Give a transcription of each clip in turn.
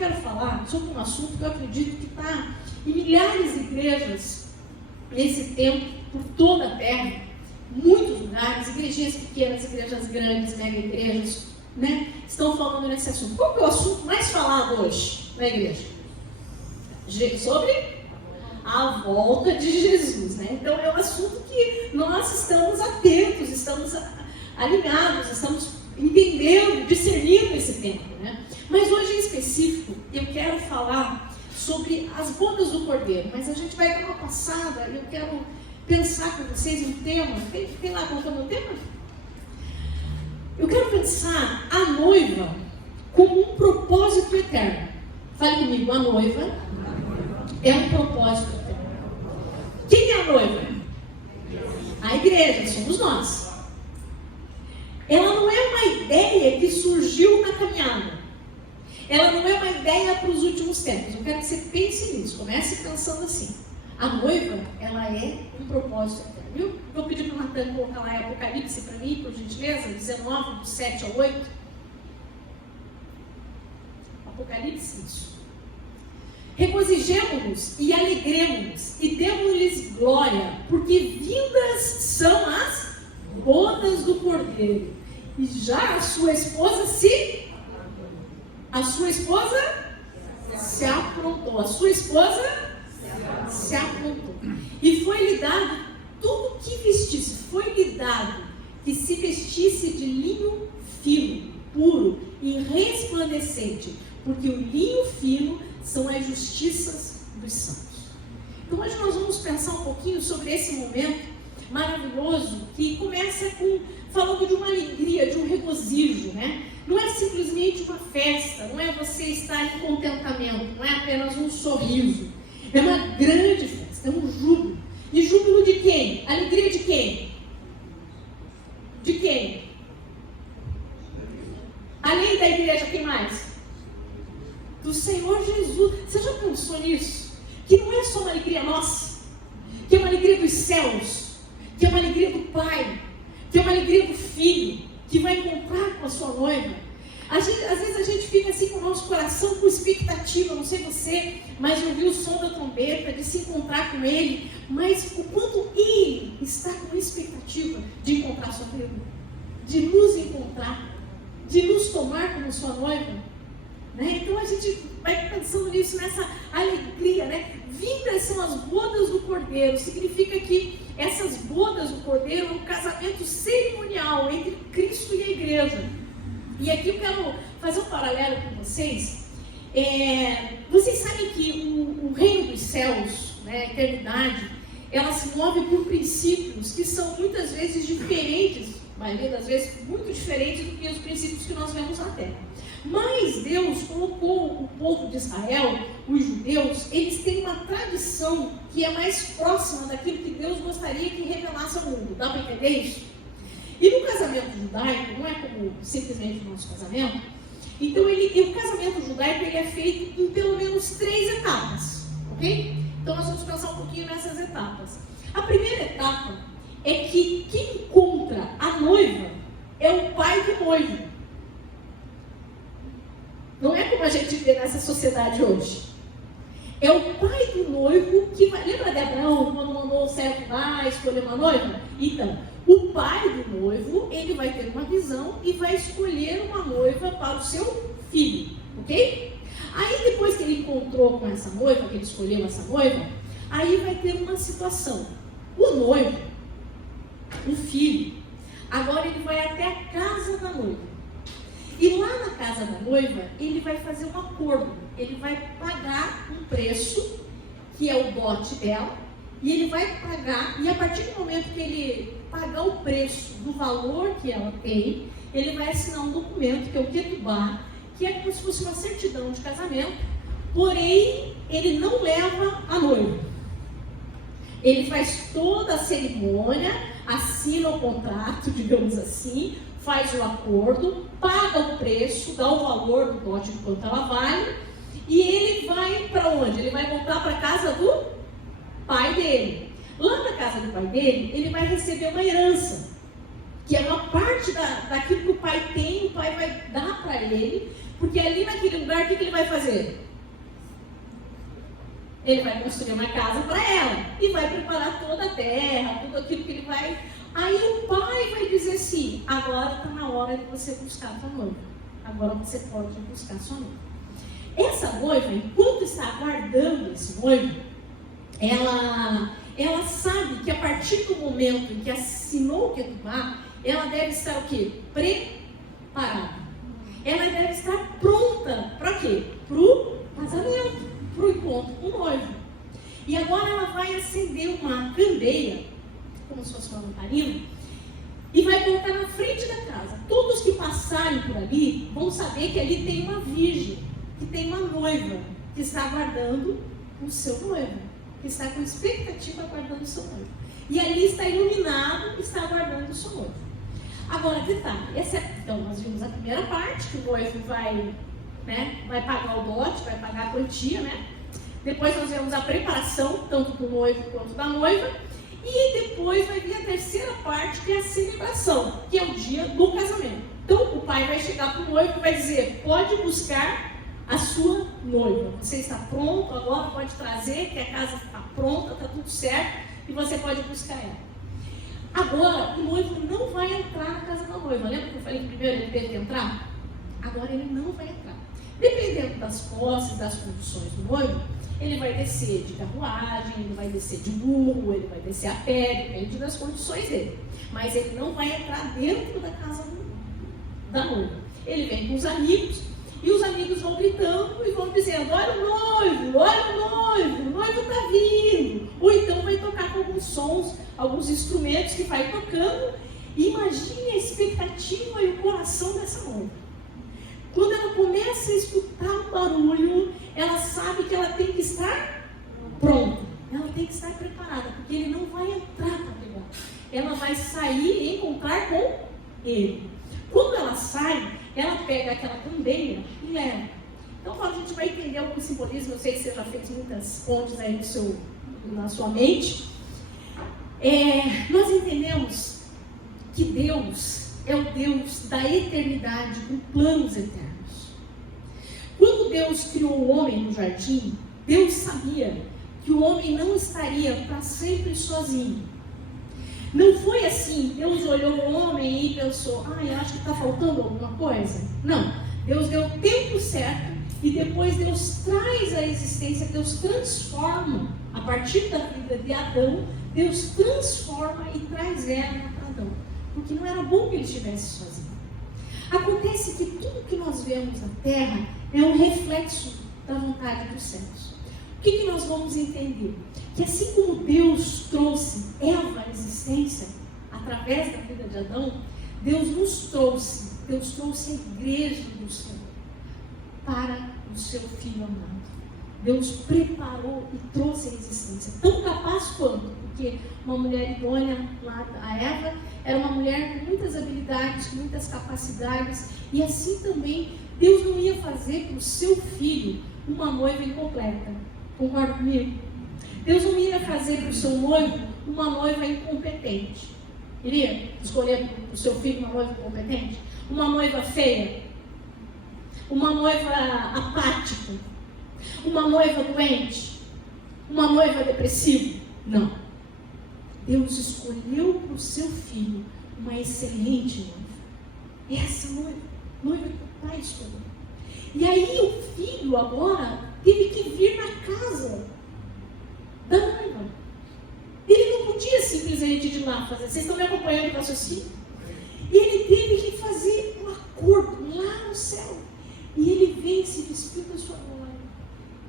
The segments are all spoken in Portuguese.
quero falar sobre um assunto que eu acredito que está em milhares de igrejas nesse tempo, por toda a terra, muitos lugares, igrejinhas pequenas, igrejas grandes, mega igrejas, né, estão falando nesse assunto. Qual que é o assunto mais falado hoje na igreja? Sobre a volta de Jesus, né? Então é um assunto que nós estamos atentos, estamos alinhados, estamos entendendo, discernindo esse tempo, né? Mas hoje em específico eu quero falar sobre as bodas do Cordeiro, mas a gente vai dar uma passada, eu quero pensar com vocês um tema. Tem lá qual é o meu tema? Eu quero pensar a noiva como um propósito eterno. Fale comigo, a noiva é um propósito eterno. Quem é a noiva? A igreja, somos nós. Ela não é uma ideia que surgiu na caminhada. Ela não é uma ideia para os últimos tempos. Eu quero que você pense nisso, comece pensando assim. A noiva, ela é um propósito eterno. Viu? Vou pedir para o Natan colocar lá em Apocalipse para mim, por gentileza, 19, do 7 ao 8. Apocalipse, isso. Regozijemo-nos e alegremo-nos e demos-lhes glória, porque vindas são as bodas do Cordeiro. E já a sua esposa se aprontou. A sua esposa se aprontou. E foi-lhe dado tudo que vestisse, foi-lhe dado que se vestisse de linho fino, puro e resplandecente, porque o linho fino são as justiças dos santos. Então hoje nós vamos pensar um pouquinho sobre esse momento maravilhoso que começa falando de uma alegria, de um regozijo, né? Não é simplesmente uma festa, não é você estar em contentamento, não é apenas um sorriso. É uma grande festa, é um júbilo. E júbilo de quem? Alegria de quem? De quem? Além da igreja, quem mais? Do Senhor Jesus. Você já pensou nisso? Que não é só uma alegria nossa, que é uma alegria dos céus, que é uma alegria do Pai, que é uma alegria do Filho, que vai encontrar com a sua noiva. Às vezes a gente fica assim com o nosso coração com expectativa, não sei você, mas eu ouvi o som da trombeta, de se encontrar com Ele, mas o quanto Ele está com expectativa de encontrar sua noiva, de nos encontrar, de nos tomar como sua noiva, né? Então a gente vai pensando nisso, nessa alegria, né? Vindas são as bodas do Cordeiro, significa que essas bodas do Cordeiro é um casamento cerimonial entre Cristo e a igreja. E aqui eu quero fazer um paralelo com vocês. Vocês sabem que o reino dos céus, né, a eternidade, ela se move por princípios que são muitas vezes diferentes, a maioria das vezes muito diferentes do que os princípios que nós vemos na terra. Mas Deus colocou o povo de Israel, os judeus, eles têm uma tradição que é mais próxima daquilo que Deus gostaria que revelasse ao mundo. Dá para entender isso? E no casamento judaico, não é como simplesmente o nosso casamento, então o casamento judaico ele é feito em pelo menos 3 etapas, ok? Então nós vamos pensar um pouquinho nessas etapas. A primeira etapa é que quem encontra a noiva é o pai do noivo. Não é como a gente vê nessa sociedade hoje. É o pai do noivo que vai... Lembra de Abraão, quando mandou o servo lá escolher uma noiva? Então, o pai do noivo, ele vai ter uma visão e vai escolher uma noiva para o seu filho, ok? Aí depois que ele encontrou com essa noiva, que ele escolheu essa noiva, aí vai ter uma situação. O noivo, o filho, agora ele vai até a casa da noiva. E lá na casa da noiva, ele vai fazer um acordo. Ele vai pagar um preço, que é o dote dela, e ele vai pagar, e a partir do momento que ele pagar o preço do valor que ela tem, ele vai assinar um documento, que é o Ketubá, que é como se fosse uma certidão de casamento, porém, ele não leva a noiva. Ele faz toda a cerimônia, assina o contrato, digamos assim, faz o acordo, paga o preço, dá o valor do dote de quanto ela vale, e ele vai para onde? Ele vai voltar para a casa do pai dele. Lá na casa do pai dele, ele vai receber uma herança, que é uma parte daquilo que o pai tem, o pai vai dar para ele, porque ali naquele lugar, o que ele vai fazer? Ele vai construir uma casa para ela e vai preparar toda a terra, tudo aquilo que ele vai. Aí o pai vai dizer assim: agora está na hora de você buscar a sua noiva. Agora você pode buscar a sua noiva. Essa noiva, enquanto está aguardando esse noivo, ela sabe que a partir do momento em que assinou o ketubá, ela deve estar o quê? Preparada. Ela deve estar pronta para quê? Para o casamento, para o encontro com o noivo. E agora ela vai acender uma candeia, como se fosse uma lamparina, e vai colocar na frente da casa. Todos que passarem por ali vão saber que ali tem uma virgem, que tem uma noiva, que está aguardando o seu noivo, que está com expectativa aguardando o seu noivo. E ali está iluminado, está aguardando o seu noivo. Agora, detalhe, então nós vimos a primeira parte, que o noivo vai pagar o dote, vai pagar a quantia, né? Depois nós vemos a preparação, tanto do noivo quanto da noiva. E depois vai vir a terceira parte, que é a celebração, que é o dia do casamento. Então o pai vai chegar para o noivo e vai dizer: pode buscar a sua noiva. Você está pronto agora, pode trazer, que a casa está pronta, está tudo certo, e você pode buscar ela. Agora, o noivo não vai entrar na casa da noiva. Lembra que eu falei que primeiro ele teve que entrar? Agora ele não vai entrar. Dependendo das posses, das condições do noivo, ele vai descer de carruagem, ele vai descer de burro, ele vai descer a pé, depende das condições dele. Mas ele não vai entrar dentro da casa da noiva. Ele vem com os amigos, e os amigos vão gritando e vão dizendo: olha o noivo está vindo. Ou então vai tocar com alguns sons, alguns instrumentos que vai tocando. E imagine a expectativa e o coração dessa noiva. Quando ela começa a escutar o barulho, ela sabe que ela tem que estar pronta. Ela tem que estar preparada, porque ele não vai entrar para pegar. Ela vai sair e encontrar com ele. Quando ela sai, ela pega aquela candeia e leva. Então, quando a gente vai entender algum simbolismo, eu sei que você já fez muitas pontes aí na sua mente, nós entendemos que Deus é o Deus da eternidade, com planos eternos. Quando Deus criou o homem no jardim, Deus sabia que o homem não estaria para sempre sozinho. Não foi assim, Deus olhou o homem e pensou: eu acho que está faltando alguma coisa. Não, Deus deu o tempo certo e depois Deus traz a existência, Deus transforma, a partir da vida de Adão, Deus transforma e traz Eva para Adão, porque não era bom que ele estivesse sozinho. Acontece que tudo que nós vemos na terra é um reflexo da vontade dos céus. O que nós vamos entender? Que assim como Deus trouxe Eva à existência, através da vida de Adão, Deus trouxe a igreja do Senhor para o seu Filho amado. Deus preparou e trouxe a existência, tão capaz quanto, porque uma mulher idônea lá, a Eva, era uma mulher com muitas habilidades, com muitas capacidades, e assim também Deus não ia fazer para o seu filho uma noiva incompleta. Concorda comigo? Deus não ia fazer para o seu noivo uma noiva incompetente. Iria escolher para o seu filho uma noiva incompetente? Uma noiva feia? Uma noiva apática? Uma noiva doente? Uma noiva depressiva? Não. Deus escolheu para o seu filho uma excelente noiva. Essa noiva que o pai escolheu. E aí o filho agora teve que vir na casa da noiva. Ele não podia simplesmente ir lá fazer. Vocês estão me acompanhando com o raciocínio? E ele teve que fazer um acordo lá no céu. E ele vem se despiu da sua glória.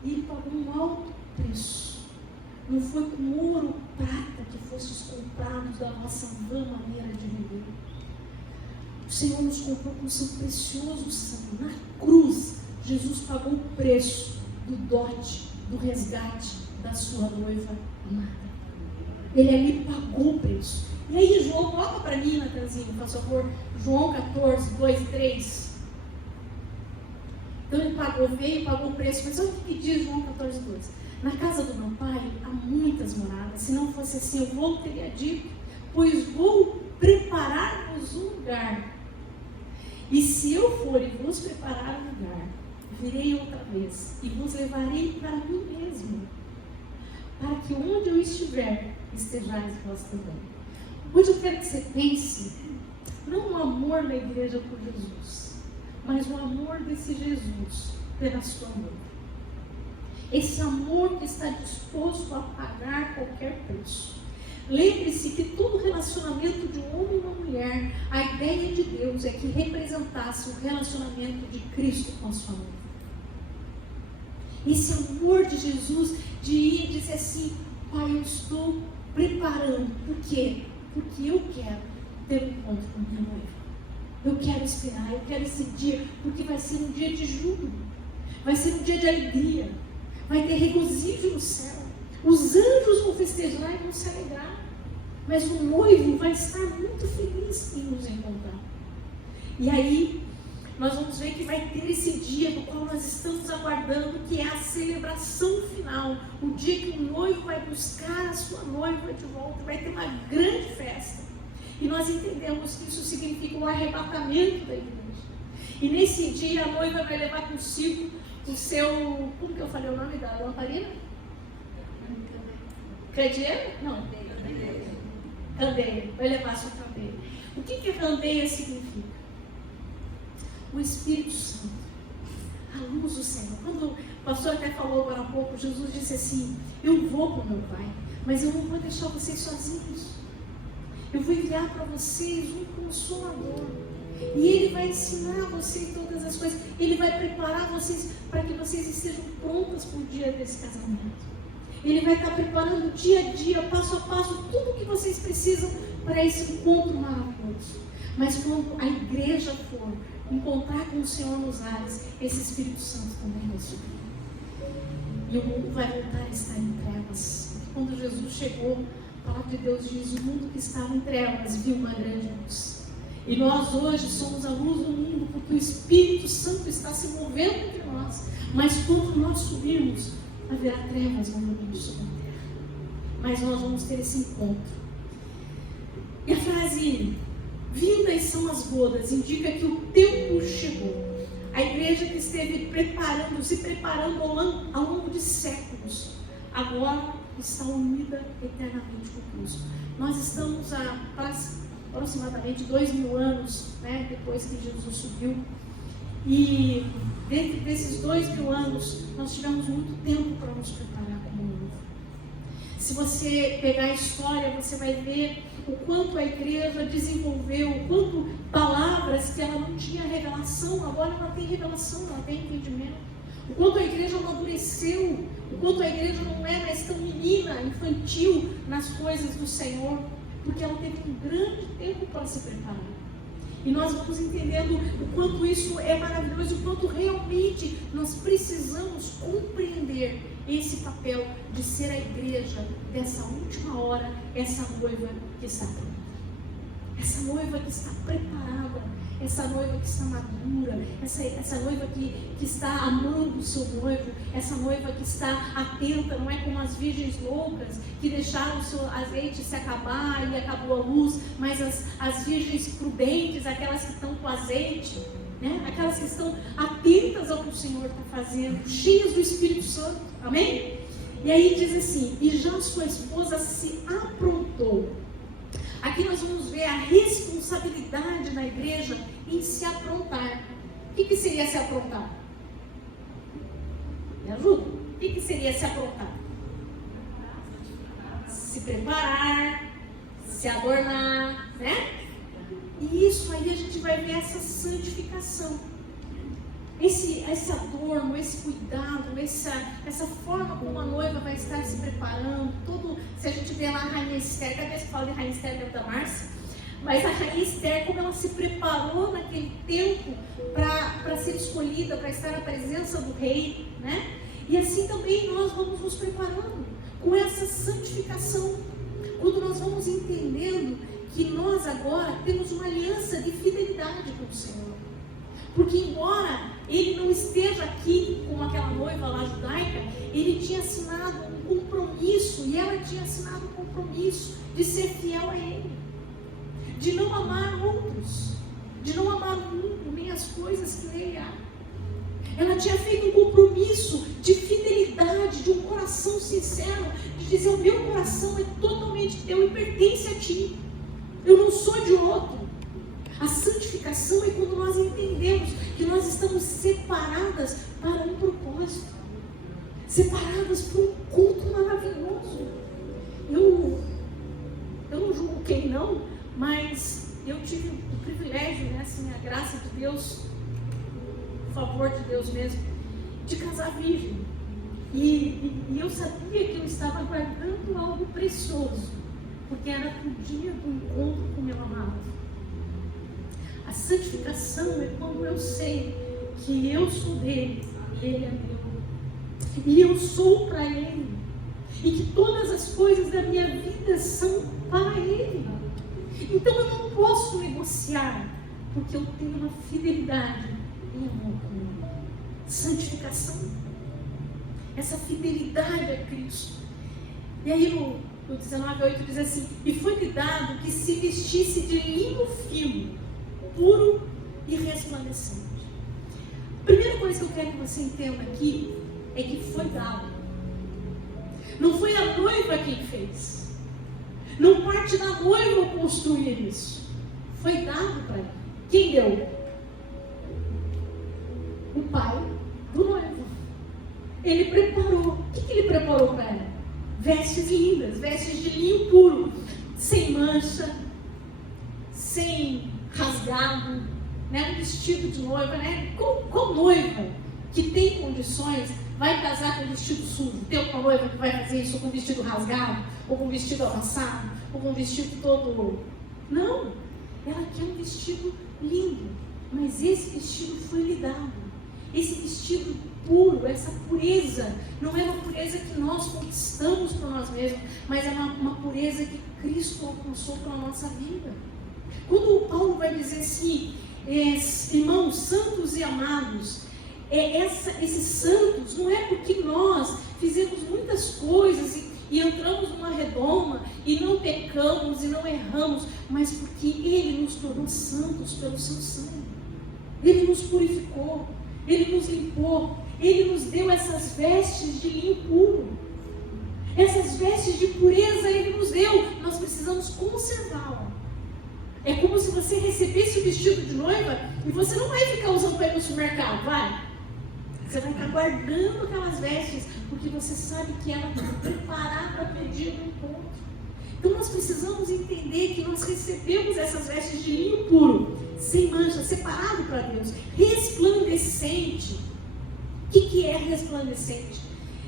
E ele pagou um alto preço. Não foi com ouro ou prata que fostes comprados da nossa vã maneira de viver. O Senhor nos comprou com seu precioso sangue. Na cruz, Jesus pagou o preço do dote, do resgate da sua noiva amada. Ele ali pagou o preço. E aí, João, coloca para mim, Natanzinho, por favor, João 14, 2 e 3. Então ele veio e pagou o preço. Mas olha o que diz João 14, 2. Na casa do meu pai há muitas moradas. Se não fosse assim, eu teria dito, pois vou preparar-vos um lugar. E se eu for e vos preparar um lugar, virei outra vez e vos levarei para mim mesmo, para que onde eu estiver, estejais vós também. Hoje eu quero que você pense, não o amor da igreja por Jesus, mas o amor desse Jesus pela sua noiva. Esse amor que está disposto a pagar qualquer preço. Lembre-se que todo relacionamento de um homem e uma mulher, a ideia de Deus é que representasse o relacionamento de Cristo com a sua noiva. Esse amor de Jesus de ir e dizer assim: Pai, eu estou preparando. Por quê? Porque eu quero ter um encontro com minha noiva. Eu quero esperar, eu quero esse dia, porque vai ser um dia de júbilo, vai ser um dia de alegria, vai ter regozijo no céu. Os anjos vão festejar e vão se alegrar, mas o noivo vai estar muito feliz em nos encontrar. E aí, nós vamos ver que vai ter esse dia do qual nós estamos aguardando, que é a celebração final, o dia que o noivo vai buscar a sua noiva de volta, vai ter uma grande festa. E nós entendemos que isso significa um arrebatamento da igreja. E nesse dia a noiva vai levar consigo o seu, como que eu falei o nome da lamparina? Candeeiro? Não. Candeia. Vai levar a sua candeia. O que que candeia significa? O Espírito Santo. A luz do Senhor. Quando o pastor até falou agora há pouco, Jesus disse assim: eu vou com meu Pai, mas eu não vou deixar vocês sozinhos. Eu vou enviar para vocês um Consolador. E Ele vai ensinar vocês todas as coisas. Ele vai preparar vocês para que vocês estejam prontas para o dia desse casamento. Ele vai estar preparando dia a dia, passo a passo, tudo o que vocês precisam para esse encontro maravilhoso. Mas quando a igreja for encontrar com o Senhor nos ares, esse Espírito Santo também vai subir. E o mundo vai voltar a estar em trevas. Quando Jesus chegou, a palavra de Deus diz: o mundo que estava em trevas viu uma grande luz. E nós hoje somos a luz do mundo, porque o Espírito Santo está se movendo entre nós. Mas quando nós subirmos, haverá trevas novamente sobre a terra. Mas nós vamos ter esse encontro. E a frase "vindas são as bodas" indica que o tempo chegou. A igreja que esteve se preparando ao longo de séculos, agora está unida eternamente com Cristo. Nós estamos há aproximadamente 2000 anos, depois que Jesus subiu. E dentro desses 2000 anos, nós tivemos muito tempo para nos preparar como noivo. Se você pegar a história, você vai ver o quanto a igreja desenvolveu, o quanto palavras que ela não tinha revelação, agora ela tem revelação, ela tem entendimento. O quanto a igreja amadureceu, o quanto a igreja não é mais tão menina, infantil nas coisas do Senhor, porque ela teve um grande tempo para se preparar. E nós vamos entendendo o quanto isso é maravilhoso, o quanto realmente nós precisamos compreender esse papel de ser a igreja dessa última hora, essa noiva que está pronta, essa noiva que está preparada, essa noiva que está madura, essa noiva que está amando o seu noivo, essa noiva que está atenta, não é como as virgens loucas que deixaram o seu azeite se acabar e acabou a luz, mas as virgens prudentes, aquelas que estão com azeite, aquelas que estão atentas ao que o Senhor está fazendo, cheias do Espírito Santo, amém? E aí diz assim: e já sua esposa se aprontou. Aqui nós vamos ver a responsabilidade da igreja em se aprontar. O que seria se aprontar? Me ajuda? O que seria se aprontar? Se preparar, se adornar, E isso aí a gente vai ver essa santificação. Esse adorno, esse cuidado, essa forma como a noiva vai estar se preparando, se a gente vê lá a Rainha Esther, cada vez que fala de Rainha Esther dentro da Márcia, mas a Rainha Esther, como ela se preparou naquele tempo para ser escolhida, para estar na presença do rei, E assim também nós vamos nos preparando com essa santificação, quando nós vamos entendendo que nós agora temos uma aliança de fidelidade com o Senhor. Porque embora ele não esteja aqui como aquela noiva lá judaica, ele tinha assinado um compromisso, e ela tinha assinado um compromisso de ser fiel a ele, de não amar outros, de não amar o mundo, nem as coisas que nele há. Ela tinha feito um compromisso de fidelidade, de um coração sincero, de dizer: o meu coração é totalmente teu e pertence a ti. Eu não sou de outro. A santificação é quando nós entendemos que nós estamos separadas para um propósito, separadas para um culto maravilhoso. Eu não julgo quem não, mas eu tive o privilégio, né, assim, a graça de Deus, o favor de Deus mesmo, de casar virgem. E eu sabia que eu estava guardando algo precioso, porque era o dia do encontro com meu amado. A santificação é quando eu sei que eu sou dele e ele é meu. E eu sou para ele. E que todas as coisas da minha vida são para ele. Então eu não posso negociar, porque eu tenho uma fidelidade em amor com ele. Santificação. Essa fidelidade a Cristo. E aí no 19:8 diz assim: e foi-lhe dado que se vestisse de linho fino, puro e resplandecente. A primeira coisa que eu quero que você entenda aqui é que foi dado. Não foi a noiva quem fez. Não parte da noiva construir isso. Foi dado para ele. Quem deu? O pai do noivo. Ele preparou. O que ele preparou para ela? Vestes lindas, vestes de linho puro, sem mancha, sem rasgado, né? Um vestido de noiva, né? Qual noiva que tem condições vai casar com vestido sujo? Tem uma noiva que vai fazer isso com vestido rasgado, ou com vestido amassado, ou com vestido todo... Não, ela quer um vestido lindo, mas esse vestido foi lhe dado. Esse vestido puro, essa pureza, não é uma pureza que nós conquistamos por nós mesmos, mas é uma pureza que Cristo alcançou para a nossa vida. Quando Paulo vai dizer assim, irmãos santos e amados, esses santos não é porque nós fizemos muitas coisas e entramos numa redoma e não pecamos e não erramos, mas porque Ele nos tornou santos pelo seu sangue. Ele nos purificou, Ele nos limpou, Ele nos deu essas vestes de linho puro. Essas vestes de pureza Ele nos deu, nós precisamos conservá-la. É como se você recebesse o vestido de noiva e você não vai ficar usando para ir no supermercado, vai? Você vai estar guardando aquelas vestes, porque você sabe que ela está preparada para pedir no encontro. Então nós precisamos entender que nós recebemos essas vestes de linho puro, sem mancha, separado para Deus, resplandecente. O que é resplandecente?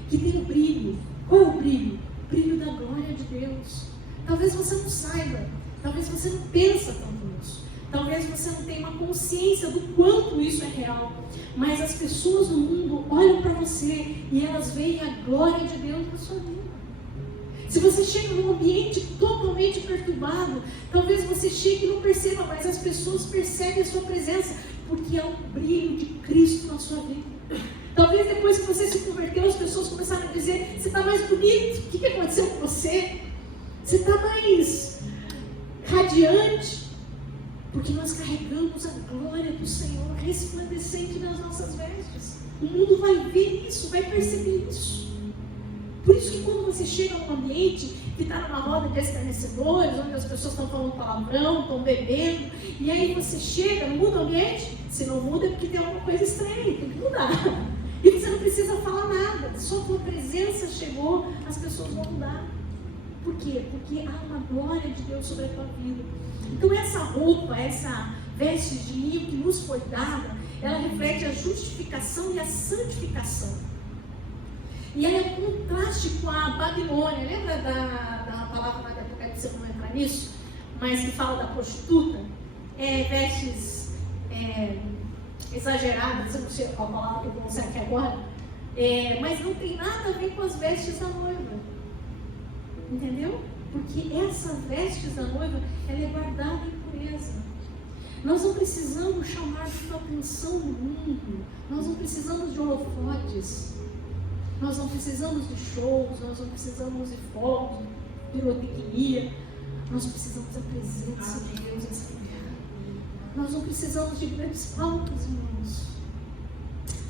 Que tem o brilho. Qual é o brilho? O brilho da glória de Deus. Talvez você não saiba, talvez você não pensa tanto nisso, talvez você não tenha uma consciência do quanto isso é real, mas as pessoas no mundo olham para você e elas veem a glória de Deus na sua vida. Se você chega num ambiente totalmente perturbado, talvez você chegue e não perceba, mas as pessoas percebem a sua presença, porque há um brilho de Cristo na sua vida. Talvez depois que você se converteu, as pessoas começaram a dizer: você está mais bonito, o que aconteceu com você? Você está mais radiante, porque nós carregamos a glória do Senhor resplandecente nas nossas vestes. O mundo vai ver isso, vai perceber isso. Por isso que quando você chega num ambiente que está numa roda de escarnecedores, onde as pessoas estão falando palavrão, estão bebendo, e aí você chega, muda o ambiente. Se não muda é porque tem alguma coisa estranha, tem que mudar. E você não precisa falar nada, só a tua presença chegou, as pessoas vão mudar. Por quê? Porque há uma glória de Deus sobre a tua vida. Então essa roupa, essa veste de linho que nos foi dada, ela reflete a justificação e a santificação. E ela é um contraste com a Babilônia. Lembra da palavra lá de Apocalipse, você não vai entrar nisso? Mas que fala da prostituta? Vestes exageradas, eu não sei qual palavra que eu vou usar aqui agora. Mas não tem nada a ver com as vestes da noiva. Entendeu? Porque essas vestes da noiva, ela é guardada em pureza. Nós não precisamos chamar de atenção no mundo. Nós não precisamos de holofotes. Nós não precisamos de shows, nós não precisamos de fogos, pirotecnia. Nós precisamos da presença de Deus nessa terra. Nós não precisamos de grandes palcos, irmãos.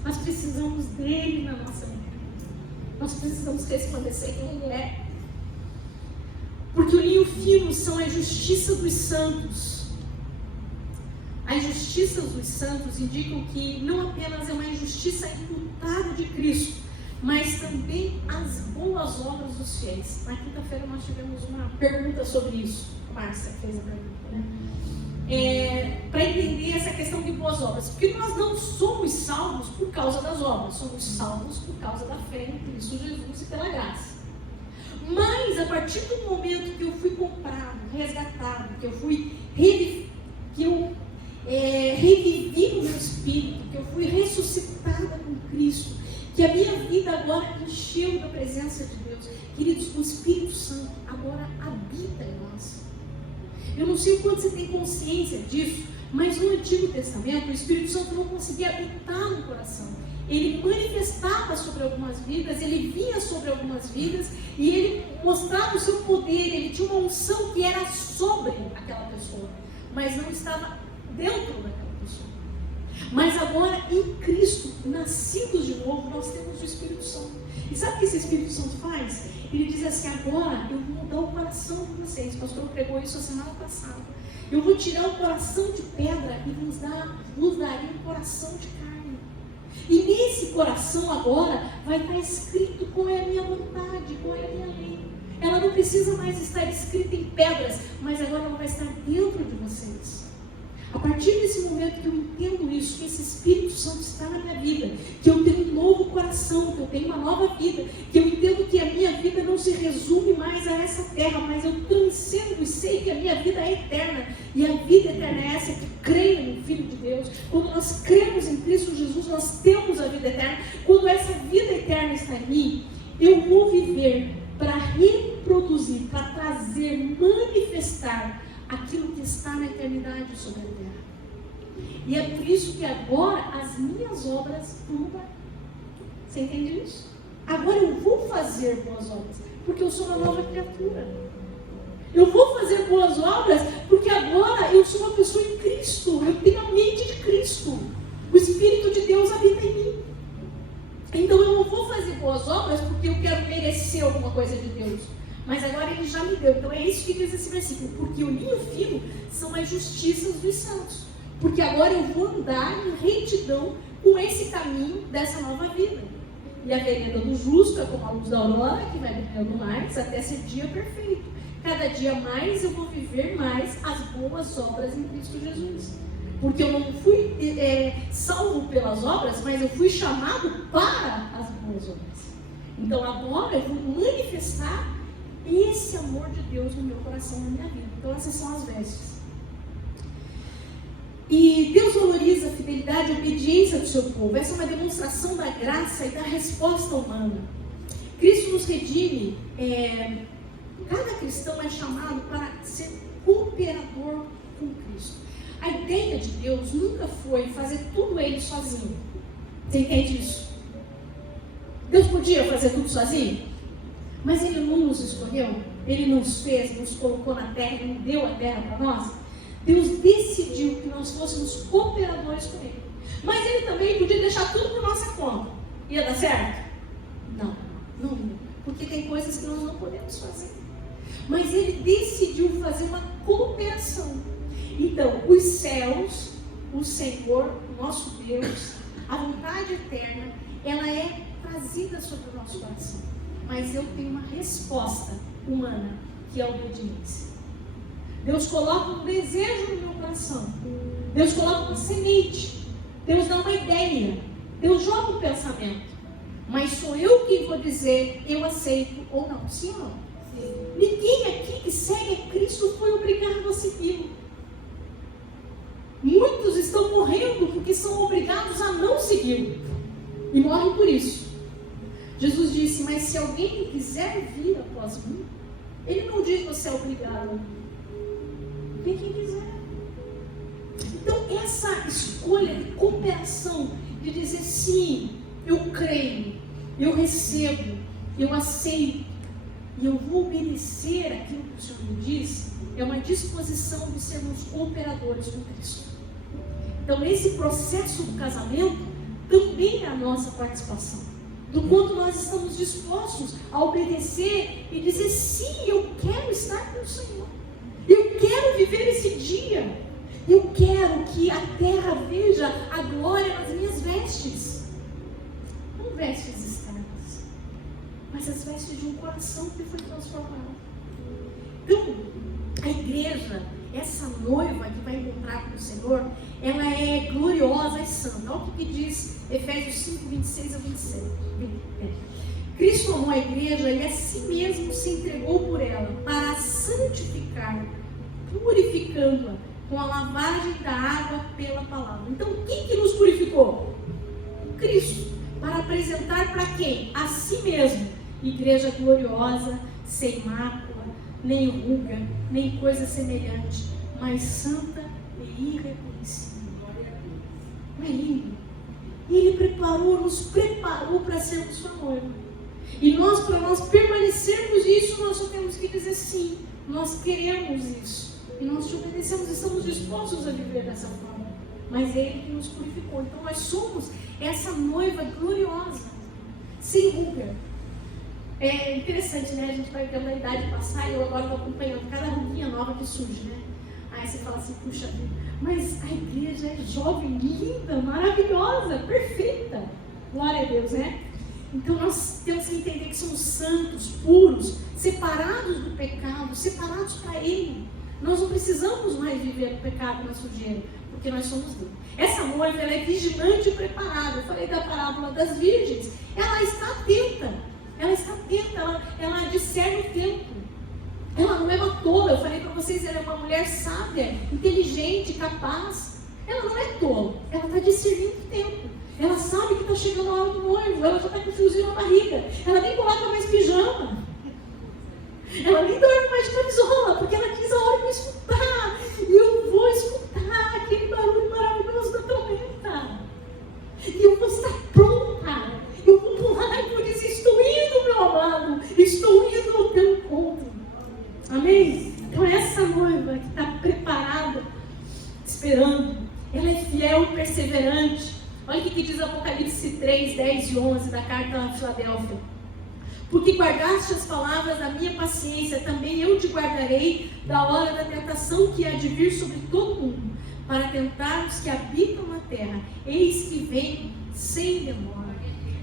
Nós precisamos dele na nossa vida. Nós precisamos resplandecer quem ele é. Porque o linho fino são a justiça dos santos. As justiças dos santos indicam que não apenas é uma injustiça imputável de Cristo, mas também as boas obras dos fiéis. Na quinta-feira nós tivemos uma pergunta sobre isso. A Márcia fez a pergunta, né? Para entender essa questão de boas obras. Porque nós não somos salvos por causa das obras, somos salvos por causa da fé em Cristo Jesus e pela graça. Mas a partir do momento que eu fui comprado, resgatado, que eu fui revivi no meu espírito, que eu fui ressuscitada com Cristo, que a minha vida agora encheu da presença de Deus. Queridos, o Espírito Santo agora habita em nós. Eu não sei o quanto você tem consciência disso, mas no Antigo Testamento o Espírito Santo não conseguia habitar no coração. Ele manifestava sobre algumas vidas, ele vinha sobre algumas vidas e ele mostrava o seu poder, ele tinha uma unção que era sobre aquela pessoa, mas não estava dentro daquela pessoa. Mas agora em Cristo, nascidos de novo, nós temos o Espírito Santo. E sabe o que esse Espírito Santo faz? Ele diz assim: agora eu vou mudar o coração de vocês. O pastor pregou isso a semana passada. Eu vou tirar o coração de pedra e vos darei um coração de carne. E nesse coração agora vai estar escrito qual é a minha vontade, qual é a minha lei. Ela não precisa mais estar escrita em pedras, mas agora ela vai estar dentro de vocês. A partir desse momento que eu entendo isso, que esse Espírito Santo está na minha vida, que eu tenho um novo coração, que eu tenho uma nova vida, que eu entendo que a minha vida não se resume mais a essa terra, mas eu transcendo e sei que a minha vida é eterna. E a vida eterna é essa que creio no Filho de Deus. Quando nós cremos em Cristo Jesus, nós temos a vida eterna. Quando essa vida eterna está em mim, eu vou viver para reproduzir, para trazer, manifestar aquilo que está na eternidade sobre a terra. E é por isso que agora as minhas obras vão mudar. Você entende isso? Agora eu vou fazer boas obras, porque eu sou uma nova criatura. Eu vou fazer boas obras, porque agora eu sou uma pessoa em Cristo. Eu tenho a mente de Cristo. O Espírito de Deus habita em mim. Então eu não vou fazer boas obras porque eu quero merecer alguma coisa de Deus. Mas agora ele já me deu. Então é isso que diz esse versículo. Porque o linho fino são as justiças dos santos. Porque agora eu vou andar em retidão com esse caminho dessa nova vida. E a vereda do justo é como a luz da aurora, que vai brilhando mais até ser dia perfeito. Cada dia mais eu vou viver mais as boas obras em Cristo Jesus. Porque eu não fui salvo pelas obras, mas eu fui chamado para as boas obras. Então agora eu vou manifestar esse amor de Deus no meu coração, na minha vida. Então essas são as vestes. E Deus valoriza a fidelidade e a obediência do seu povo. Essa é uma demonstração da graça e da resposta humana. Cristo nos redime. Cada cristão é chamado para ser cooperador com Cristo. A ideia de Deus nunca foi fazer tudo ele sozinho. Você entende isso? Deus podia fazer tudo sozinho? Mas Ele não nos escolheu, Ele nos fez, nos colocou na terra, Ele deu a terra para nós. Deus decidiu que nós fôssemos cooperadores com Ele. Mas Ele também podia deixar tudo por nossa conta. Ia dar certo? Não. Porque tem coisas que nós não podemos fazer. Mas Ele decidiu fazer uma cooperação. Então, os céus, o Senhor, o nosso Deus, a vontade eterna, ela é trazida sobre o nosso coração. Mas eu tenho uma resposta humana, que é a obediência. Deus coloca um desejo no meu coração. Deus coloca uma semente. Deus dá uma ideia. Deus joga um pensamento. Mas sou eu quem vou dizer, eu aceito ou não. Sim ou não? Sim. Ninguém aqui que segue a Cristo foi obrigado a segui-lo. Muitos estão morrendo porque são obrigados a não segui-lo. E morrem por isso. Jesus disse, mas se alguém quiser vir após mim, Ele não diz você é obrigado. Quem quiser. Então essa escolha de cooperação, de dizer sim, eu creio, eu recebo, eu aceito, e eu vou obedecer aquilo que o Senhor me diz, é uma disposição de sermos cooperadores com Cristo. Então, nesse processo do casamento, também é a nossa participação. Do quanto nós estamos dispostos a obedecer e dizer, sim, eu quero estar com o Senhor. Eu quero viver esse dia. Eu quero que a terra veja a glória nas minhas vestes. Não vestes externas, mas as vestes de um coração que foi transformado. Então, a igreja, essa noiva que vai encontrar com o Senhor, ela é gloriosa e santa. Olha o que diz Efésios 5, 26 a 27. Cristo amou a igreja e a si mesmo se entregou por ela, para santificar, purificando-a com a lavagem da água pela palavra. Então, quem que nos purificou? O Cristo. Para apresentar para quem? A si mesmo. Igreja gloriosa, sem mácula, nem ruga, nem coisa semelhante, mas santa e irrepreensível. Não é lindo? E Ele nos preparou para sermos sua noiva. E nós, para nós permanecermos nisso, nós só temos que dizer sim. Nós queremos isso. E nós te obedecemos, estamos dispostos a viver dessa forma. Mas é Ele que nos purificou. Então nós somos essa noiva gloriosa, sem ruga. É interessante, né? A gente vai vendo a idade passar e eu agora estou acompanhando cada ruguinha nova que surge, né? Aí você fala assim, puxa vida, mas a igreja é jovem, linda, maravilhosa, perfeita. Glória a Deus, né? Então nós temos que entender que somos santos, puros, separados do pecado, separados para Ele. Nós não precisamos mais viver no pecado, na sujeira, porque nós somos dele. Essa noiva, ela é vigilante e preparada. Eu falei da parábola das virgens. Ela está atenta. Ela discerne o tempo. Ela não é uma tola. Eu falei para vocês, ela é uma mulher sábia, inteligente, capaz. Ela não é tola. Ela está discernindo o tempo. Ela sabe que está chegando a hora do noivo. Ela já está com o fiozinho na barriga. Ela nem coloca mais pijama. Ela nem dorme mais de camisola, porque ela diz a hora que eu escutar. E eu vou escutar aquele barulho maravilhoso da trombeta. E eu vou estar pronta. Eu vou pular e vou dizer, estou indo, meu amado. Estou indo ao teu encontro. Amém? Então essa noiva que está preparada, esperando, ela é fiel e perseverante. Olha o que diz Apocalipse 3, 10 e 11 da carta a Filadélfia. Porque guardaste as palavras da minha paciência, também eu te guardarei da hora da tentação que há de vir sobre todo mundo, para tentar os que habitam na terra. Eis que vem sem demora.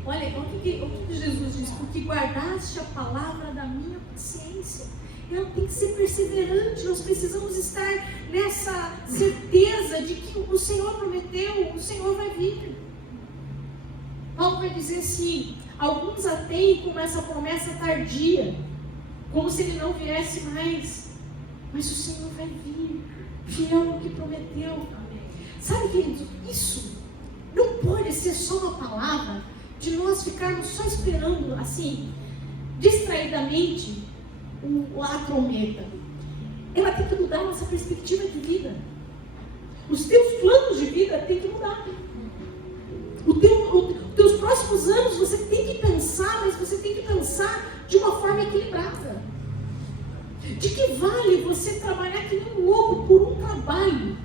Olha o que Jesus diz. Porque guardaste a palavra da minha paciência. Ela tem que ser perseverante. Nós precisamos estar nessa certeza de que o Senhor prometeu, o Senhor vai vir. Paulo vai dizer assim: alguns a têm como essa promessa tardia, como se ele não viesse mais. Mas o Senhor vai vir, fiel no que prometeu. Sabe, queridos, isso não pode ser só uma palavra de nós ficarmos só esperando, assim, distraidamente, a trombeta. Ela tem que mudar a nossa perspectiva de vida. Os teus planos de vida têm que mudar. Os teus próximos anos você tem que pensar, mas você tem que pensar de uma forma equilibrada. De que vale você trabalhar que nem um louco por um trabalho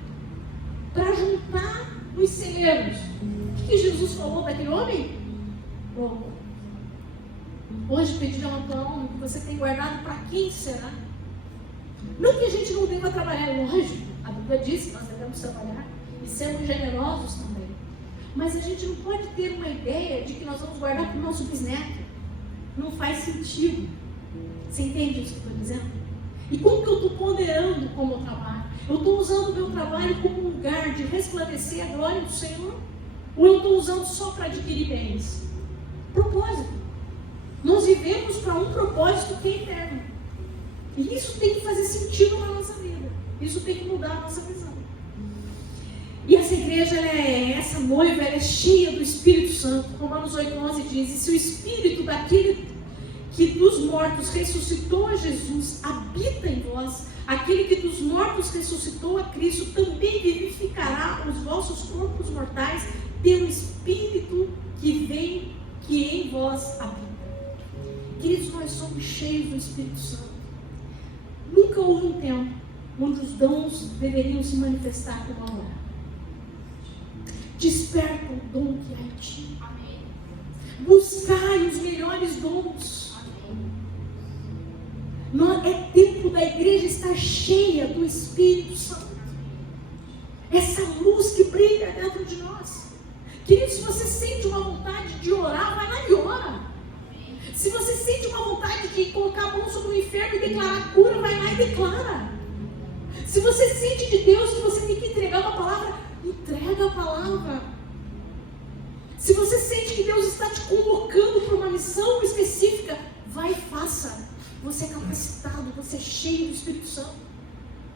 para juntar os celeiros? O que Jesus falou daquele homem? Louco. Hoje pedirão a tua alma que você tem guardado, para quem será? Não que a gente não deva trabalhar, lógico. A Bíblia diz que nós devemos trabalhar e sermos generosos também. Mas a gente não pode ter uma ideia de que nós vamos guardar para o nosso bisneto. Não faz sentido. Você entende isso que eu estou dizendo? E como que eu estou ponderando como eu trabalho? Eu estou usando o meu trabalho como um lugar de resplandecer a glória do Senhor? Ou eu estou usando só para adquirir bens? Propósito. Nós vivemos para um propósito que é eterno. E isso tem que fazer sentido na nossa vida. Isso tem que mudar a nossa visão. E essa igreja, essa noiva, ela é cheia do Espírito Santo. Romanos 8:11 diz: e se o Espírito daquele que dos mortos ressuscitou a Jesus habita em vós, aquele que dos mortos ressuscitou a Cristo também vivificará os vossos corpos mortais pelo Espírito que em vós habita. Queridos, nós somos cheios do Espírito Santo. Nunca houve um tempo onde os dons deveriam se manifestar como agora. Desperta o dom que há em ti. Buscai os melhores dons. É tempo da igreja estar cheia do Espírito Santo. Essa luz que brilha dentro de nós. Queridos, se você sente uma vontade de orar, vai lá e ora. Se você sente uma vontade de colocar a mão sobre o enfermo e declarar a cura, vai lá e declara. Se você sente de Deus que você tem que entregar uma palavra, entrega a palavra. Se você sente que Deus está te convocando para uma missão específica, vai e faça. Você é capacitado, você é cheio do Espírito Santo.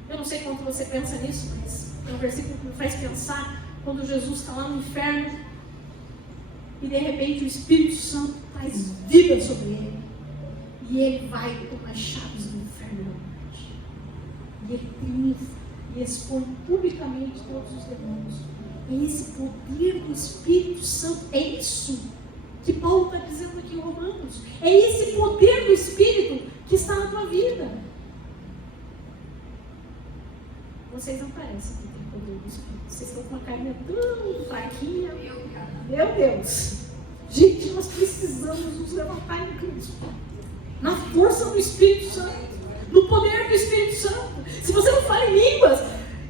Eu não sei quanto você pensa nisso, mas é um versículo que me faz pensar quando Jesus está lá no inferno e de repente o Espírito Santo traz vida sobre ele e ele vai com as chaves do inferno e ele triunfa e expõe publicamente todos os demônios. É esse poder do Espírito Santo, é isso que Paulo está dizendo aqui em Romanos. É esse poder do Espírito que está na tua vida. Vocês não parecem que tem poder do Espírito. Vocês estão com uma carinha tão fraquinha. Meu Deus. Gente, nós precisamos nos levantar em Cristo. Na força do Espírito Santo. No poder do Espírito Santo. Se você não fala em línguas,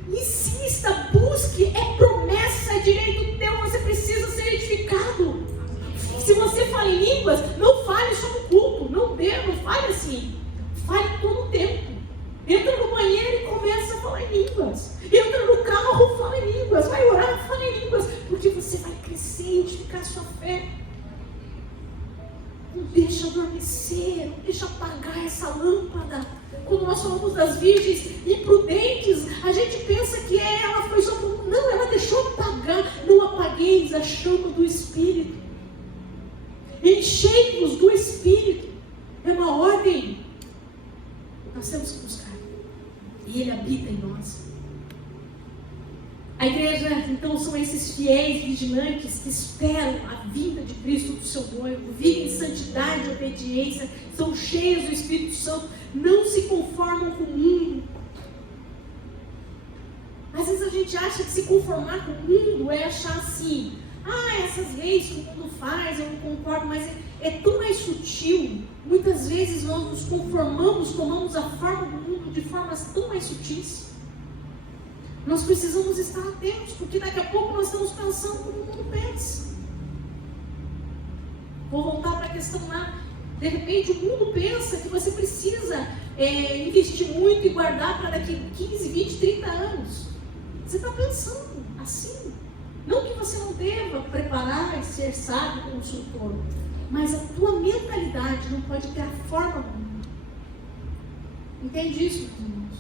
insista, busque. É promessa, é direito teu. Você precisa ser edificado. Se você fala em línguas, não fale só no culto. Não fale assim. Fale todo o tempo. Entra no banheiro e começa a falar em línguas. Entra no carro, fala em línguas. Vai orar, fala em línguas. Porque você vai crescer e edificar a sua fé. Não deixa adormecer, não deixa apagar essa lâmpada. Quando nós falamos das virgens imprudentes, a gente pensa que ela foi só... Não, ela deixou apagar. Não apagueis a chama do Espírito. Enchei-vos do Espírito. É uma ordem. Nós temos que buscar. E Ele habita em nós. A igreja, então, são esses fiéis vigilantes que esperam a vinda de Cristo do seu noivo, vivem em santidade e obediência, são cheios do Espírito Santo, não se conformam com o mundo. Às vezes a gente acha que se conformar com o mundo é achar assim, essas leis que o mundo faz, eu não concordo, mas é tão mais sutil. Muitas vezes nós nos conformamos, tomamos a forma do mundo de formas tão mais sutis. Nós precisamos estar atentos, porque daqui a pouco nós estamos pensando como o mundo pensa. Vou voltar para a questão lá. De repente o mundo pensa que você precisa investir muito e guardar para daqui 15, 20, 30 anos. Você está pensando assim. Não que você não deva preparar e ser sábio como consultor, mas a tua mentalidade não pode ter a forma do mundo. Entende isso, meus irmãos?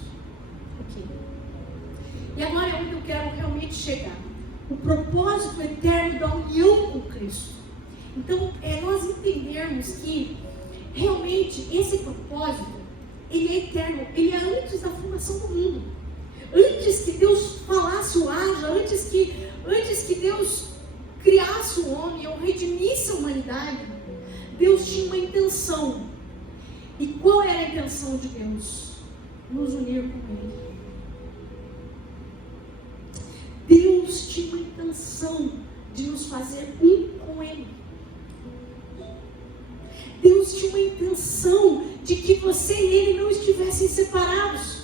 Ok. E agora é onde eu quero realmente chegar. O propósito eterno da união com Cristo. Então, nós entendermos que realmente esse propósito, ele é eterno, ele é antes da fundação do mundo. Antes que Deus falasse o haja, antes que Deus criasse o homem ou redimisse a humanidade, Deus tinha uma intenção. E qual era a intenção de Deus? Nos unir com Ele. Deus tinha uma intenção de nos fazer um com Ele. Deus tinha uma intenção de que você e Ele não estivessem separados.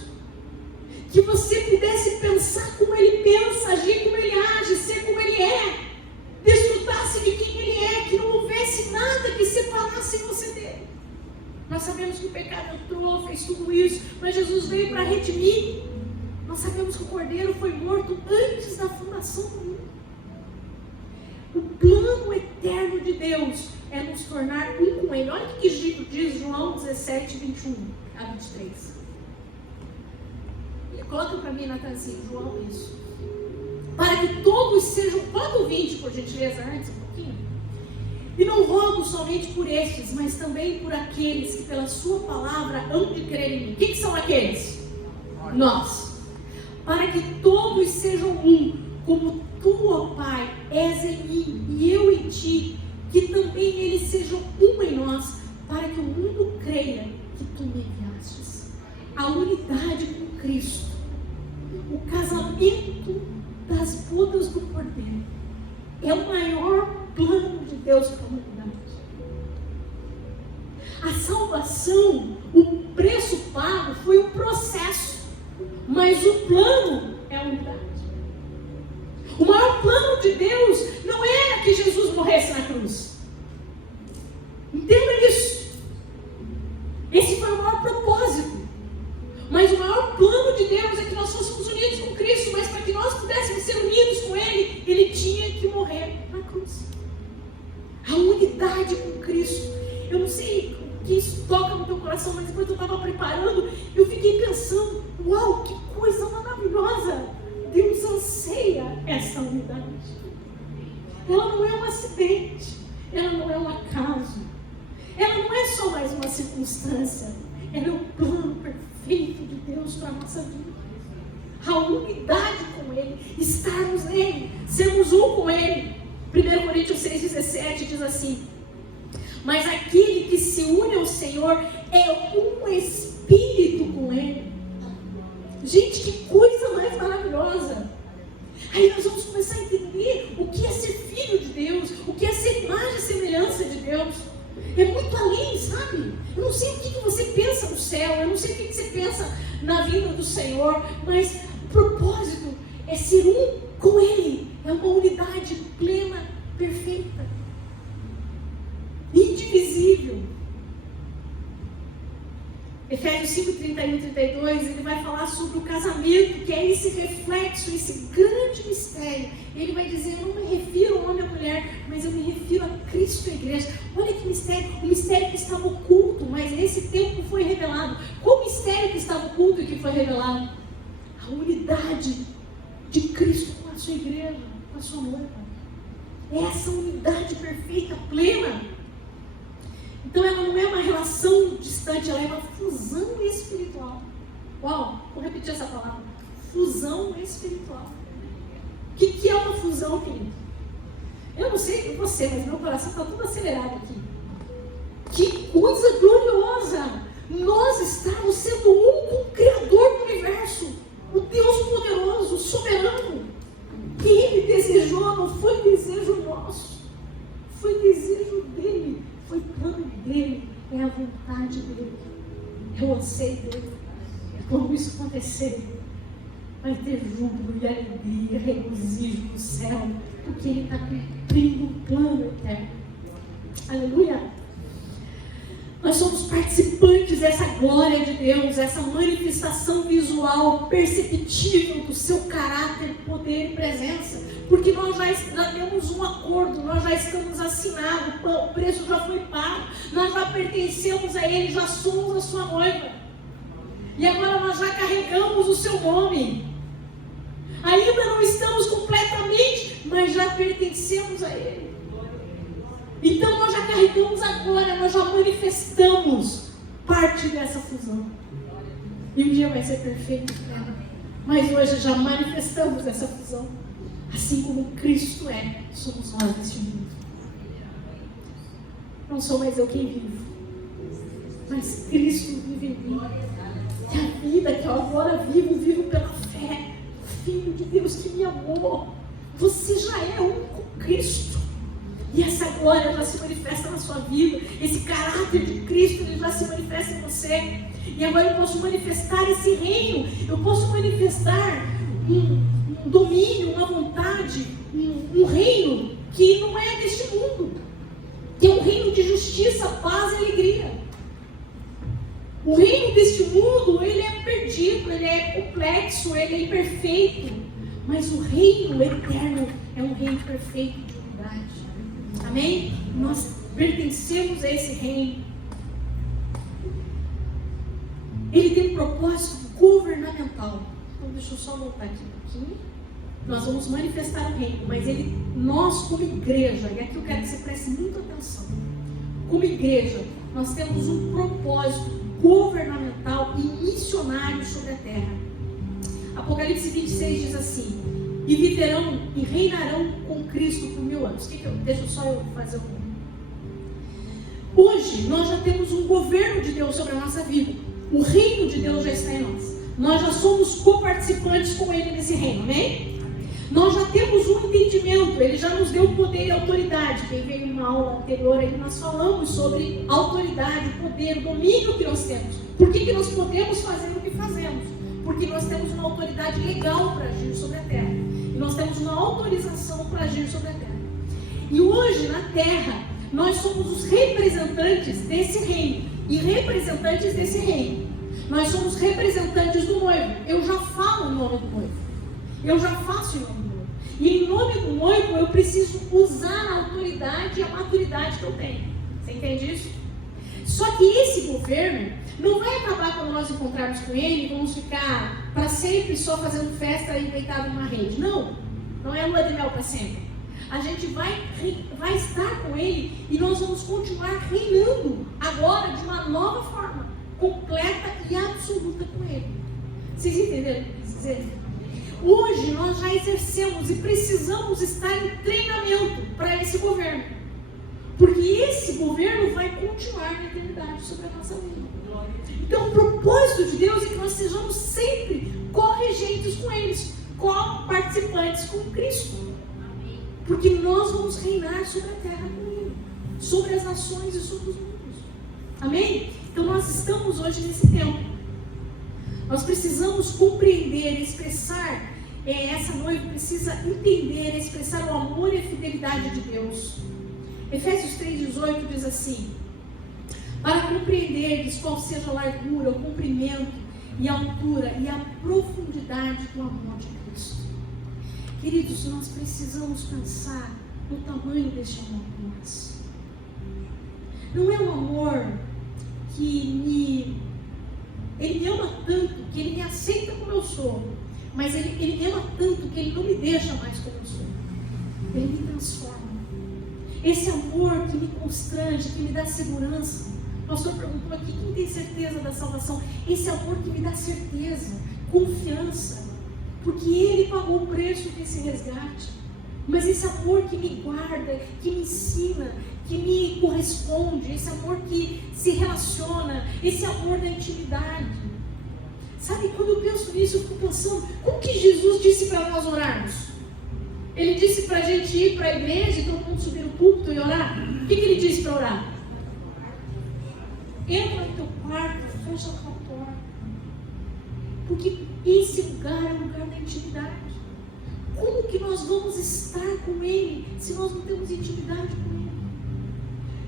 Que você pudesse pensar como Ele pensa, agir como Ele age, ser como Ele é. Desfrutasse de quem Ele é, que não houvesse nada que separasse você dele. Nós sabemos que o pecado entrou, fez tudo isso, mas Jesus veio para redimir. Nós sabemos que o Cordeiro foi morto antes da fundação do mundo. O plano eterno de Deus é nos tornar um com Ele. Olha o que diz João 17, 21 a 23. Coloca para mim, Natanzinho, João, isso. Para que todos sejam... Coloca o 20, por gentileza, antes um pouquinho. E não rogo somente por estes, mas também por aqueles que pela sua palavra hão de crer em mim. Quem que são aqueles? Nós. Para que todos sejam um, como tu, ó Pai, és em mim e eu em ti, que também eles sejam um em nós, para que que o mundo creia que tu me enviastes. A unidade com Cristo, o casamento das bodas do Cordeiro, é o maior plano de Deus para a humanidade. A salvação, o preço pago foi um processo, mas o plano é a unidade. O maior plano de Deus não era que Jesus morresse na cruz. Entenda isso. Esse foi o maior propósito. Mas o maior plano de Deus é que nós fôssemos unidos com Cristo, mas para que nós pudéssemos ser unidos com Ele, Ele tinha que morrer na cruz. A unidade com Cristo. Eu não sei o que isso toca no teu coração, mas enquanto eu estava preparando, eu fiquei pensando, uau, que coisa maravilhosa! Deus anseia essa unidade. Ela não é um acidente, ela não é um acaso, ela não é só mais uma circunstância, ela é o plano perfeito de Deus para a nossa vida. A unidade com Ele, estarmos nele, sermos um com Ele. 1 Coríntios 6,17 diz assim: mas aquele que se une ao Senhor é um espírito com Ele. Gente, que coisa mais maravilhosa! Aí nós vamos começar a entender o que é ser filho de Deus, o que é ser imagem e semelhança de Deus. É muito além, sabe? Eu não sei o que você pensa no céu, eu não sei o que você pensa na vinda do Senhor, mas o propósito é ser um com Ele. É uma unidade plena, perfeita, indivisível. Efésios 5, 31 e 32, ele vai falar sobre o casamento, que é esse reflexo, esse grande mistério. Ele vai dizer, eu não me refiro ao homem e à mulher, mas eu me refiro a Cristo e a igreja. Olha que mistério, um mistério que estava oculto, mas nesse tempo foi revelado. Qual mistério que estava oculto e que foi revelado? A unidade de Cristo com a sua igreja, com a sua noiva. Essa unidade perfeita, plena. Então ela não é uma relação distante, ela é uma fusão espiritual. Uau, vou repetir essa palavra. Fusão espiritual. O que é uma fusão, querido? Eu não sei com você, mas meu coração está tudo acelerado aqui. Que coisa gloriosa! Nós estamos sendo um com o Criador do Universo, o Deus poderoso, soberano. Que Ele desejou, não foi desejo nosso, foi desejo dEle. Foi plano dele, é a vontade dele, é o anseio dele. Quando isso acontecer, vai ter júbilo e alegria, regozijo no céu, porque ele está cumprindo um plano eterno. Aleluia! Nós somos participantes dessa glória de Deus, essa manifestação visual, perceptível do seu caráter, poder e presença. Porque nós já temos um acordo, nós já estamos assinados, o preço já foi pago, nós já pertencemos a Ele, já somos a sua noiva. E agora nós já carregamos o seu nome. Ainda não estamos completamente, mas já pertencemos a Ele. Então nós já carregamos agora, nós já manifestamos parte dessa fusão. E um dia vai ser perfeito, mas hoje já manifestamos essa fusão. Assim como Cristo é, somos nós neste mundo. Não sou mais eu quem vivo, mas Cristo vive em mim. E a vida que eu agora vivo pela fé. Filho de Deus que me amou. Você já é um com Cristo. E essa glória já se manifesta na sua vida. Esse caráter de Cristo, ele já se manifesta em você. E agora eu posso manifestar esse reino. Eu posso manifestar um domínio, uma vontade, um reino que não é deste mundo, que é um reino de justiça, paz e alegria. O reino deste mundo, ele é perdido, ele é complexo, ele é imperfeito, mas o reino eterno é um reino perfeito de unidade. Amém? Nós pertencemos a esse reino. Ele tem um propósito governamental. Então deixa eu só voltar aqui um pouquinho. Nós vamos manifestar o reino, mas nós como igreja, e aqui eu quero que você preste muita atenção, como igreja, nós temos um propósito governamental e missionário sobre a terra. Apocalipse 26 diz assim: e viverão e reinarão com Cristo por 1000 anos. Deixa só eu fazer Hoje, nós já temos um governo de Deus sobre a nossa vida. O reino de Deus já está em nós. Nós já somos coparticipantes com Ele nesse reino, amém? Nós já temos um entendimento, Ele já nos deu poder e autoridade. Quem veio em uma aula anterior aí, nós falamos sobre autoridade, poder, domínio que nós temos. Por que nós podemos fazer o que fazemos? Porque nós temos uma autoridade legal para agir sobre a terra. E nós temos uma autorização para agir sobre a terra. E hoje, na terra, nós somos os representantes desse reino. E representantes desse reino. Nós somos representantes do noivo. Eu já falo em nome do noivo. Eu já faço em nome do noivo. E em nome do noivo eu preciso usar a autoridade e a maturidade que eu tenho. Você entende isso? Só que esse governo não vai acabar quando nós encontrarmos com ele e vamos ficar para sempre só fazendo festa e deitado numa rede. Não. Não é lua de mel para sempre. A gente vai estar com ele e nós vamos continuar reinando agora de uma nova forma, completa e absoluta com ele. Vocês entenderam o que eu quis dizer? Hoje nós já exercemos e precisamos estar em treinamento para esse governo. Porque esse governo vai continuar na eternidade sobre a nossa vida. Então o propósito de Deus é que nós sejamos sempre corregentes com eles, co-participantes com Cristo. Porque nós vamos reinar sobre a terra com Ele, sobre as nações e sobre os mundos. Amém? Então nós estamos hoje nesse tempo. Nós precisamos compreender, expressar, essa noiva precisa entender, expressar o amor e a fidelidade de Deus. Efésios 3,18 diz assim: para compreenderdes qual seja a largura, o comprimento e a altura e a profundidade do amor de Cristo. Queridos, nós precisamos pensar no tamanho deste amor por nós. Não é um amor que Ele me ama tanto, que Ele me aceita como eu sou, mas Ele me ama tanto que Ele não me deixa mais como eu sou. Ele me transforma. Esse amor que me constrange, que me dá segurança. O pastor perguntou aqui, quem tem certeza da salvação? Esse amor que me dá certeza, confiança. Porque Ele pagou o preço desse resgate. Mas esse amor que me guarda, que me ensina, que me corresponde, esse amor que se relaciona, esse amor da intimidade. Sabe, quando eu penso nisso, eu fico pensando, como que Jesus disse para nós orarmos? Ele disse para a gente ir para a igreja e todo mundo subir no púlpito e orar? O que Ele disse para orar? Entra no teu quarto, fecha a tua porta. Porque esse lugar é o lugar da intimidade. Como que nós vamos estar com Ele se nós não temos intimidade com Ele?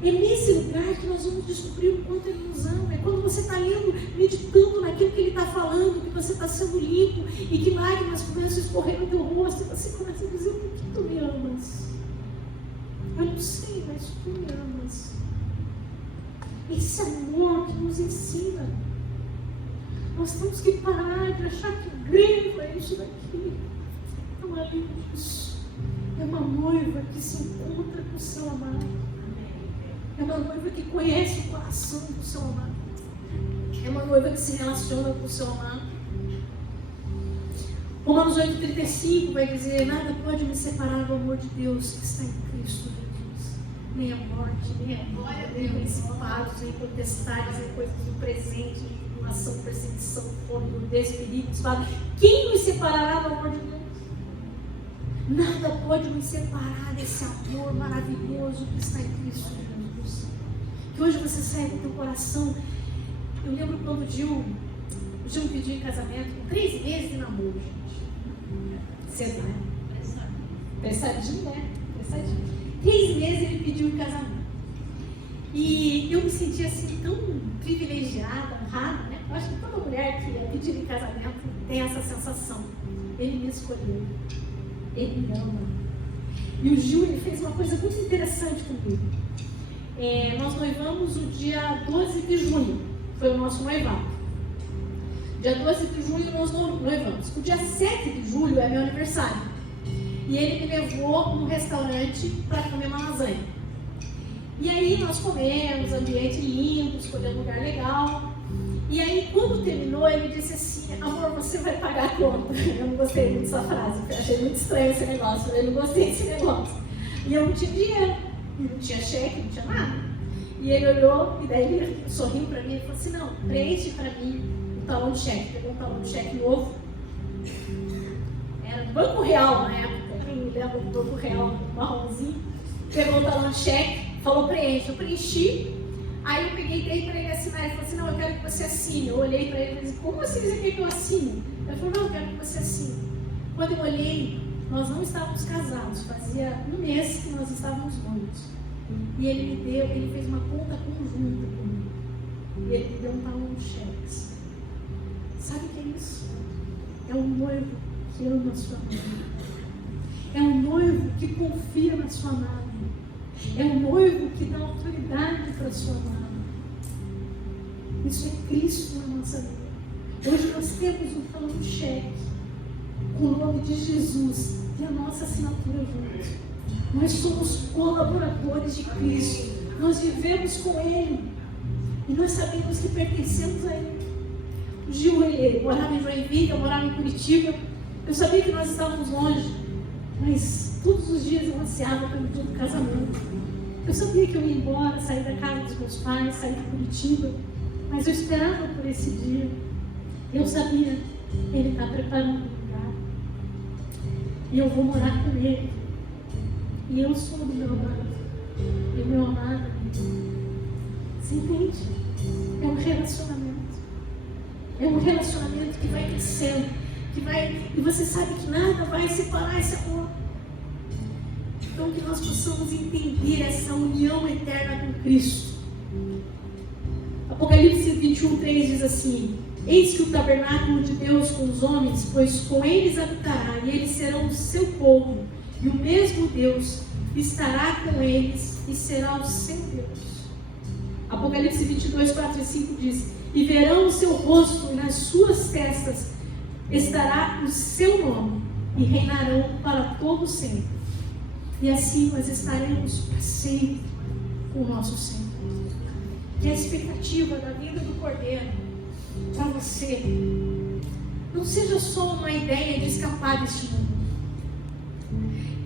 É nesse lugar que nós vamos descobrir o quanto Ele nos ama. É quando você está lendo, meditando naquilo que Ele está falando, que você está sendo limpo e que lágrimas começam a escorrer no teu rosto e você começa a dizer: por que tu me amas? Eu não sei, mas tu me amas. Esse amor que nos ensina. Nós temos que parar de achar que grego é isso daqui. Não é isso. É uma noiva que se encontra com o seu amado. É uma noiva que conhece o coração do seu amado. É uma noiva que se relaciona com o seu amado. Romanos 8,35 vai dizer: nada pode me separar do amor de Deus que está em Cristo Jesus. Nem a morte, nem a glória, nem principados, nem potestades, nem coisas do presente, nem tribulação, perseguição, fome, nudez, perigo, espada. Quem nos separará do amor de Deus? Nada pode nos separar desse amor maravilhoso que está em Cristo Jesus. Que hoje você saia do teu coração. Eu lembro quando o Gil me pediu em casamento, com 3 meses de namoro, gente. Cedo, né? Pensadinho, né? Pensadinho. 3 meses ele pediu em casamento. E eu me senti assim tão privilegiada, honrada, né? Eu acho que toda mulher que é pedida em casamento tem essa sensação. Ele me escolheu. Ele me ama. E o Gil, ele fez uma coisa muito interessante comigo. Nós noivamos o dia 12 de junho. Foi o nosso noivado. Dia 12 de junho nós noivamos. O dia 7 de julho é meu aniversário. E ele me levou num restaurante para comer uma lasanha. E aí nós comemos, ambiente limpo, escolhemos um lugar legal. E aí quando terminou, ele disse assim: amor, você vai pagar a conta. Eu não gostei muito dessa frase, porque eu achei muito estranho esse negócio. Eu não gostei desse negócio. E eu não tinha dinheiro, não tinha cheque, não tinha nada. E ele olhou, e daí ele sorriu para mim e falou assim, não, preenche para mim o talão de cheque. Pegou um talão de cheque novo. Era do Banco Real na época, quem me lembra do Banco Real, marronzinho. Pegou o talão de cheque, falou preenche. Eu preenchi. Aí eu peguei e dei para ele assinar. Ele falou assim, não, eu quero que você assine. Eu olhei para ele e falei assim, como assim você quer que eu assine? Ele falou, não, eu quero que você assine. Quando eu olhei, nós não estávamos casados. Fazia um mês que nós estávamos noivos. E ele me deu, ele fez uma conta conjunta comigo. E ele me deu um talão de cheques. Sabe o que é isso? É um noivo que ama a sua amada. É um noivo que confia na sua amada. É um noivo que dá autoridade para a sua amada. Isso é Cristo na nossa vida. Hoje nós temos um talão de cheque com o nome de Jesus e a nossa assinatura junto. Nós somos colaboradores de Cristo. Nós vivemos com Ele. E nós sabemos que pertencemos a Ele. O Gil, ele morava em Joinville, eu morava em Curitiba. Eu sabia que nós estávamos longe. Mas todos os dias eu ansiava pelo dia do casamento. Eu sabia que eu ia embora, sair da casa dos meus pais, sair de Curitiba. Mas eu esperava por esse dia. Eu sabia, Ele está preparando um lugar. E eu vou morar com Ele. E eu sou do meu amado. E o meu amado, você entende? É um relacionamento. É um relacionamento que vai crescendo. E você sabe que nada vai separar esse amor. Então que nós possamos entender essa união eterna com Cristo. Apocalipse 21:3 diz assim: eis que o tabernáculo de Deus com os homens, pois com eles habitará, e eles serão o seu povo, e o mesmo Deus estará com eles e será o seu Deus. Apocalipse 22:4-5 diz: e verão o seu rosto, e nas suas testas estará o seu nome, e reinarão para todo sempre. E assim nós estaremos para sempre com o nosso Senhor. Que a expectativa da vida do Cordeiro para você não seja só uma ideia de escapar deste mundo.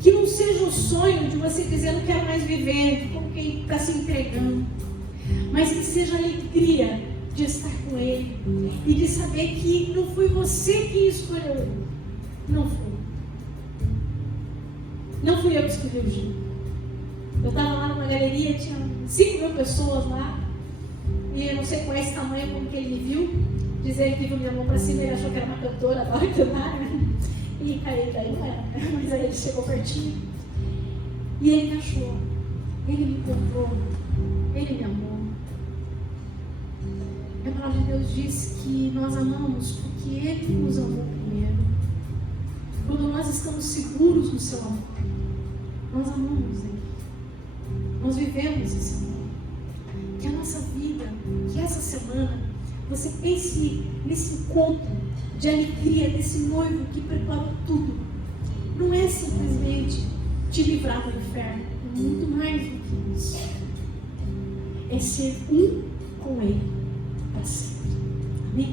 Que não seja o sonho de você dizer, não quero mais viver, como quem está se entregando. Mas que seja a alegria de estar com Ele. E de saber que não foi você que escolheu Ele. Não foi. Não fui eu que escolhi o Gil. Eu estava lá numa galeria, tinha 5.000 pessoas lá. E eu não sei qual é esse tamanho, como que ele me viu. Dizer que viu minha mão para cima, ele achou que era uma cantora da ordinária. E daí não era, mas aí ele chegou pertinho. E ele me achou. Ele me encontrou. Ele me amou. A palavra de Deus diz que nós amamos porque Ele nos amou primeiro. Quando nós estamos seguros no seu amor, nós amamos Ele. Nós vivemos esse amor. Que a nossa vida, que essa semana, você pense nesse encontro de alegria, desse noivo que preparou tudo. Não é simplesmente te livrar do inferno, é muito mais do que isso. É ser um com Ele para sempre. Amém?